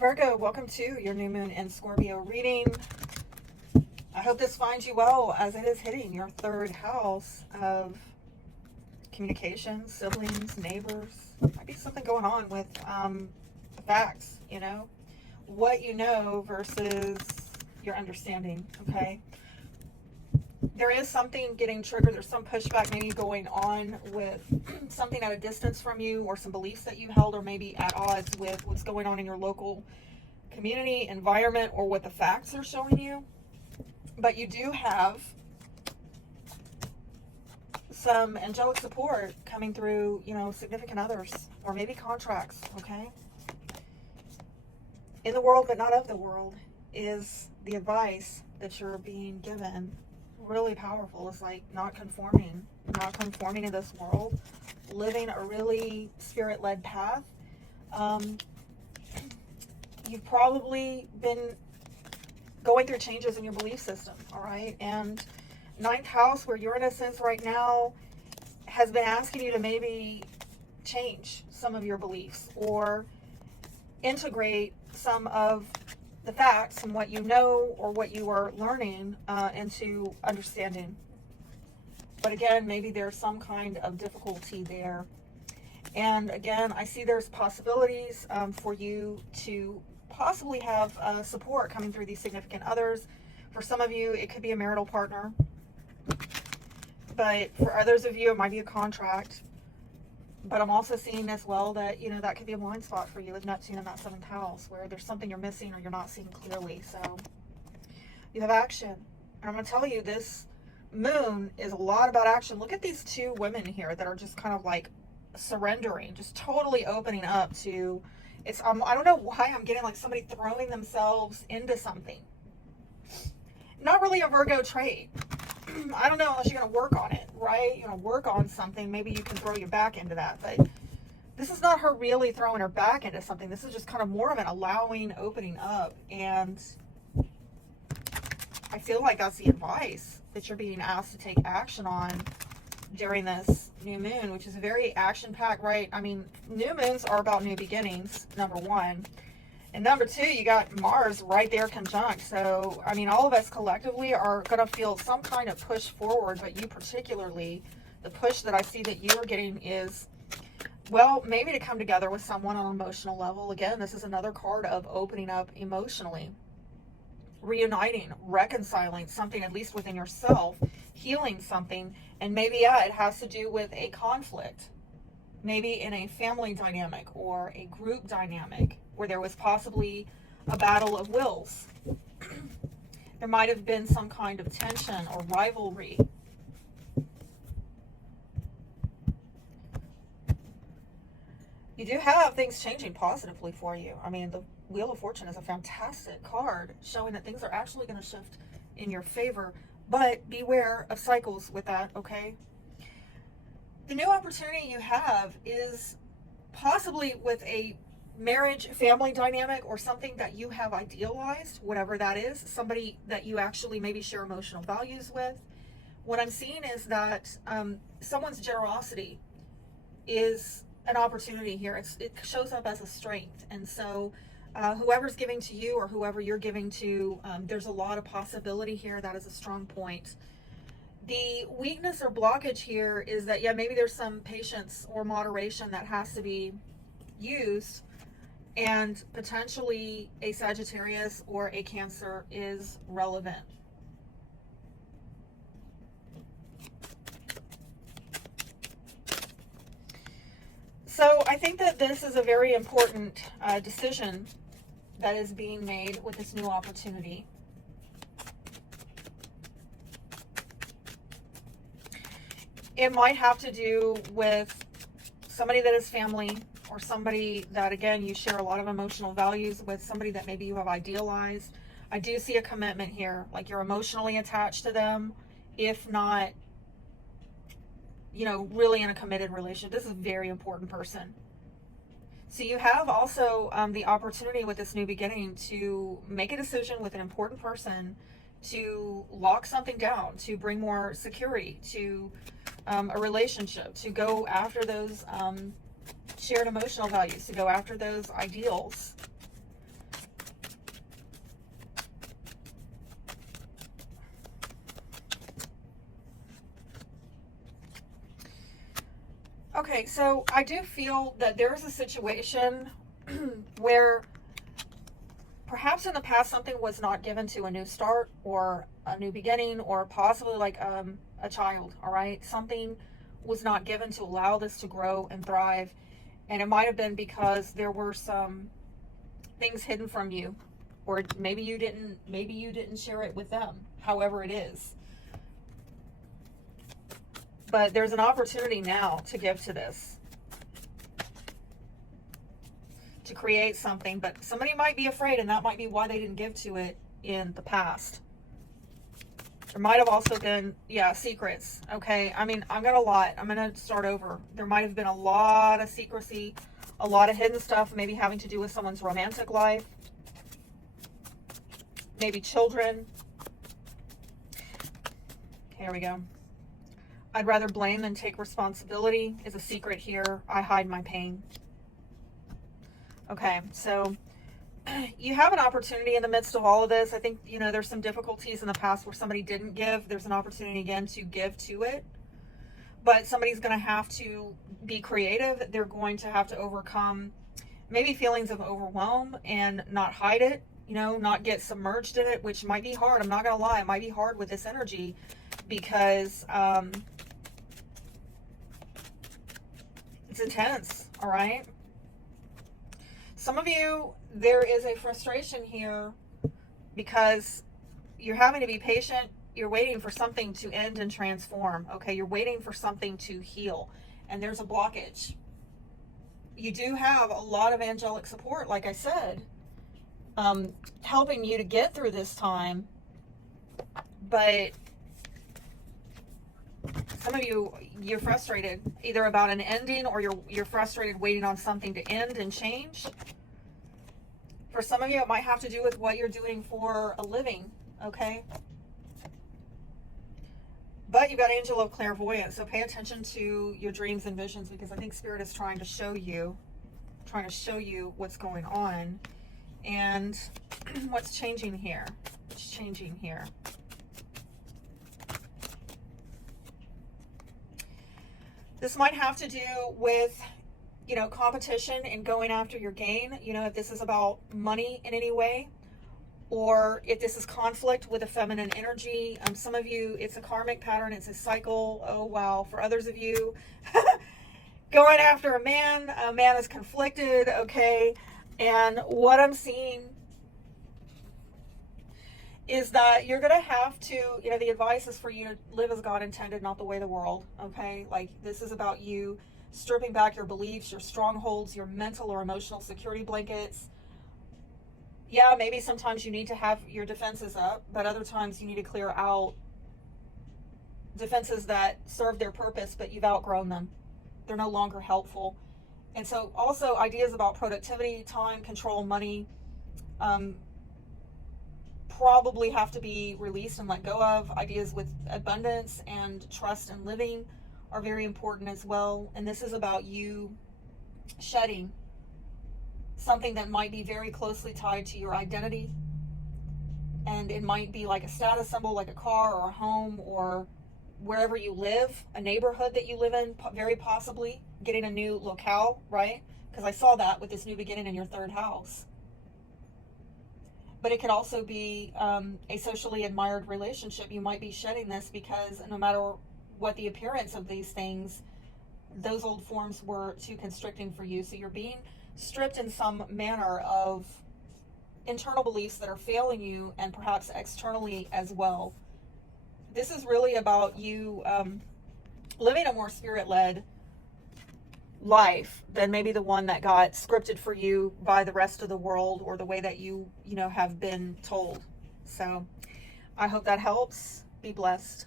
Virgo, welcome to your new moon in Scorpio reading. I hope this finds you well as it is hitting your third house of communication, siblings, neighbors. Might be something going on with the facts, what you know versus your understanding, okay? There is something getting triggered. There's some pushback maybe going on with something at a distance from you, or some beliefs that you held, or maybe at odds with what's going on in your local community, environment, or what the facts are showing you. But you do have some angelic support coming through, significant others, or maybe contracts, okay? In the world, but not of the world, is the advice that you're being given. Really powerful. It's like not conforming in this world, living a really spirit-led path. You've probably been going through changes in your belief system, all right? And ninth house, where Uranus is right now, has been asking you to maybe change some of your beliefs or integrate some of the facts and what you know or what you are learning into understanding. But again, maybe there's some kind of difficulty there. And again, I see there's possibilities for you to possibly have support coming through these significant others. For some of you, it could be a marital partner. But for others of you, it might be a contract. But I'm also seeing as well that, that could be a blind spot for you with Neptune in that seventh house, where there's something you're missing or you're not seeing clearly. So you have action. And I'm going to tell you, this moon is a lot about action. Look at these two women here that are just kind of like surrendering, just totally opening up to, I don't know why I'm getting like somebody throwing themselves into something. Not really a Virgo trait. I don't know, unless you're going to work on it, right? You're going to work on something. Maybe you can throw your back into that. But this is not her really throwing her back into something. This is just kind of more of an allowing, opening up. And I feel like that's the advice that you're being asked to take action on during this new moon, which is very action-packed, right? I mean, new moons are about new beginnings, number one. And number two, you got Mars right there conjunct. So, I mean, all of us collectively are going to feel some kind of push forward, but you particularly, the push that I see that you're getting is, well, maybe to come together with someone on an emotional level. Again, this is another card of opening up emotionally, reuniting, reconciling something, at least within yourself, healing something. And maybe, it has to do with a conflict, maybe in a family dynamic or a group dynamic, where there was possibly a battle of wills. There might have been some kind of tension or rivalry. You do have things changing positively for you. I mean, the Wheel of Fortune is a fantastic card showing that things are actually going to shift in your favor, but beware of cycles with that, okay? The new opportunity you have is possibly with a marriage, family dynamic, or something that you have idealized, whatever that is, somebody that you actually maybe share emotional values with. What I'm seeing is that someone's generosity is an opportunity here. It shows up as a strength. And so whoever's giving to you or whoever you're giving to, there's a lot of possibility here. That is a strong point. The weakness or blockage here is that, maybe there's some patience or moderation that has to be used, and potentially a Sagittarius or a Cancer is relevant. So I think that this is a very important decision that is being made with this new opportunity. It might have to do with somebody that is family, or somebody that, again, you share a lot of emotional values with, somebody that maybe you have idealized. I do see a commitment here, like you're emotionally attached to them, if not, really in a committed relationship. This is a very important person. So you have also the opportunity with this new beginning to make a decision with an important person, to lock something down, to bring more security to a relationship, to go after those shared emotional values, to go after those ideals. Okay, so I do feel that there's a situation where perhaps in the past something was not given to a new start or a new beginning, or possibly like a child, all right? Something was not given to allow this to grow and thrive. And it might have been because there were some things hidden from you, or maybe you didn't share it with them, however it is. But there's an opportunity now to give to this, to create something, but somebody might be afraid, and that might be why they didn't give to it in the past. There might have also been, yeah, secrets. Okay, I mean, I'm gonna start over. There might have been a lot of secrecy, a lot of hidden stuff, maybe having to do with someone's romantic life, maybe children. Here we go. I'd rather blame than take responsibility is a secret here. I hide my pain. Okay, so you have an opportunity in the midst of all of this. I think, there's some difficulties in the past where somebody didn't give. There's an opportunity again to give to it. But somebody's going to have to be creative. They're going to have to overcome maybe feelings of overwhelm and not hide it, not get submerged in it, which might be hard. I'm not going to lie. It might be hard with this energy because it's intense, all right? Some of you, there is a frustration here because you're having to be patient. You're waiting for something to end and transform. Okay, you're waiting for something to heal, and there's a blockage. You do have a lot of angelic support, like I said, helping you to get through this time. But some of you, you're frustrated either about an ending, or you're frustrated waiting on something to end and change. For some of you, it might have to do with what you're doing for a living, okay? But you've got Angel of Clairvoyance, so pay attention to your dreams and visions, because I think Spirit is trying to show you what's going on and what's changing here. What's changing here? This might have to do with, competition and going after your gain. If this is about money in any way, or if this is conflict with a feminine energy. Some of you, it's a karmic pattern. It's a cycle. Oh, wow. For others of you, going after a man is conflicted. Okay. And what I'm seeing is that you're going to have to, the advice is for you to live as God intended, not the way of the world. Okay. Like, this is about you stripping back your beliefs, your strongholds, your mental or emotional security blankets. Yeah, maybe sometimes you need to have your defenses up, but other times you need to clear out defenses that serve their purpose, but you've outgrown them. They're no longer helpful. And so also ideas about productivity, time, control, money, probably have to be released and let go of. Ideas with abundance and trust and living are very important as well. And this is about you shedding something that might be very closely tied to your identity. And it might be like a status symbol, like a car or a home or wherever you live, a neighborhood that you live in, very possibly getting a new locale, right? Because I saw that with this new beginning in your third house. But it could also be a socially admired relationship. You might be shedding this because no matter what the appearance of these things, those old forms were too constricting for you. So you're being stripped in some manner of internal beliefs that are failing you, and perhaps externally as well. This is really about you living a more spirit-led life than maybe the one that got scripted for you by the rest of the world, or the way that you have been told. So I hope that helps. Be blessed.